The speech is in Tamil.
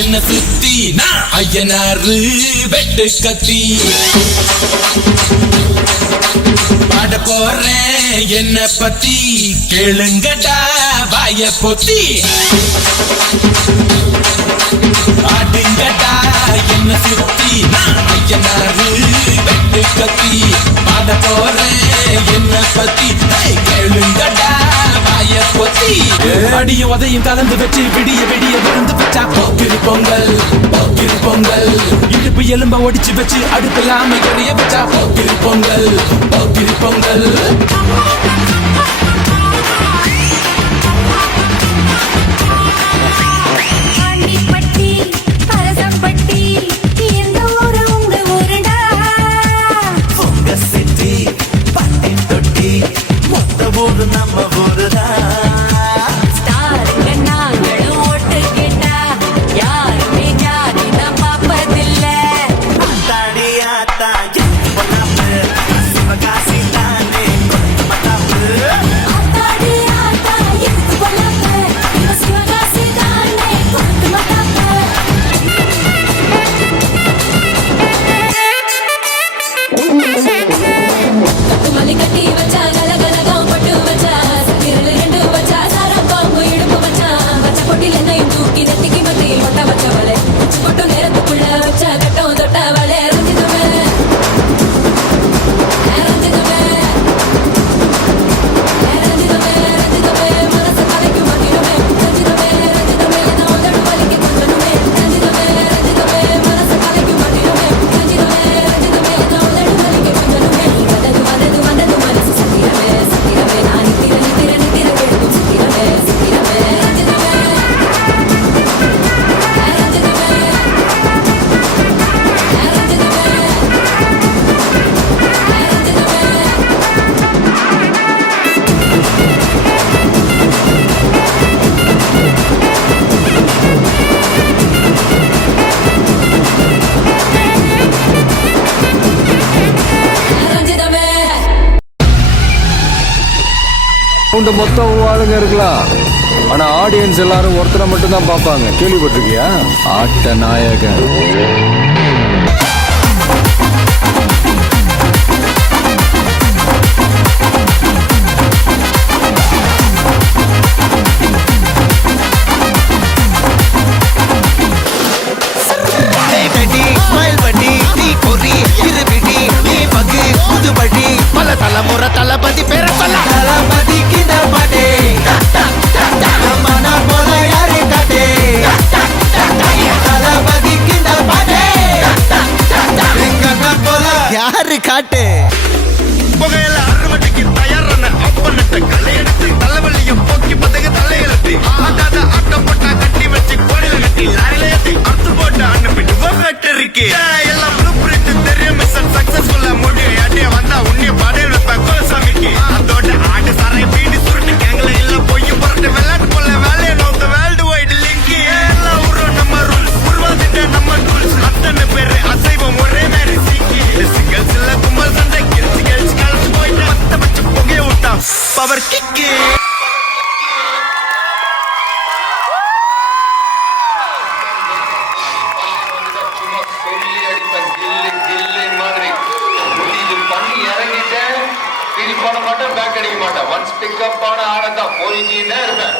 என்ன சுத்தி நான் ஐயனாரு வெட்டு கத்தி பாட போறேன் என்ன பத்தி கேளுங்கடா வாய பொத்தி ஆடுங்கடா என்ன சுத்தி நான் ஐயனாரு வெட்டு கத்தி பாட போறேன் என்ன பத்தி கேளுங்கடா வாய பொத்தி அடிய உதையும் கலந்து வச்சு விடிய விடிய விழுந்து வச்சா போக்கிரு பொங்கல் போக்கிரு பொங்கல் இடுப்பு எலும்ப ஒடிச்சு வச்சு அடுப்பில்லாம எறிய வச்சா போக்கிரு பொங்கல் போக்கிரு பொங்கல் நம்ம ஊருதான் மொத்தம் ஆளுங்க இருக்கலாம், ஆனா ஆடியன்ஸ் எல்லாரும் ஒருத்தரை மட்டும் தான் பார்ப்பாங்க. கேள்விப்பட்டிருக்கியா? ஆட்ட நாயகன். தலைமுறை தளபதி பேர சொல்ல தளபதிக்கு பாட்டே மன போல யாரு காட்டே தளபதிக்கு பாட்டே போல யாரு காட்டு புகையில அறுவடைக்கு தயாரான அப்பனட்ட கலையெடுத்து தலைவலியும் போக்கி பதங்க தலையெழுத்து அதாத ஆட்டம் போட்டா கட்டி வச்சு கோடில கட்டி லாரில ஏத்தி அறுத்து போட்டு அனுப்பிட்டு ஃபேக்டரிக்கு எல்லாம் ப்ளூ பிரிண்ட் தெரியும் மிஷன் சக்சஸ்ஃபுல்லா முடியும் அடிய வந்தா உன்னிய படையல் வைப்பேன் கோசாமிக்கு அதோட ஆடு சாரை பீடி சுருட்டு கேங்கல இல்ல போய் புரட்டு விளையாட்டு போல வேலையை நோக்க வேர்ல்டு வைடு லிங்க் எல்லாம் உருவம் நம்ம ரூல்ஸ் உருவாதிட்ட நம்ம ரூல்ஸ் அத்தனை பேரு அசைவம் ஒரே மாதிரி சீக்கி சிங்கல்ஸ் இல்ல கும்பல் சண்டை கெளிச்சு கெளிச்சு கலந்து போயிட்டு பத்த வச்சு புகைய விட்டா பவர் கிக்கு பண்ண மாட்டேன், பேக் அடிக்க மாட்டேன். ஒன்ஸ் பிக்கப் ஆன ஆனதான் போயிட்டே இருப்பேன்.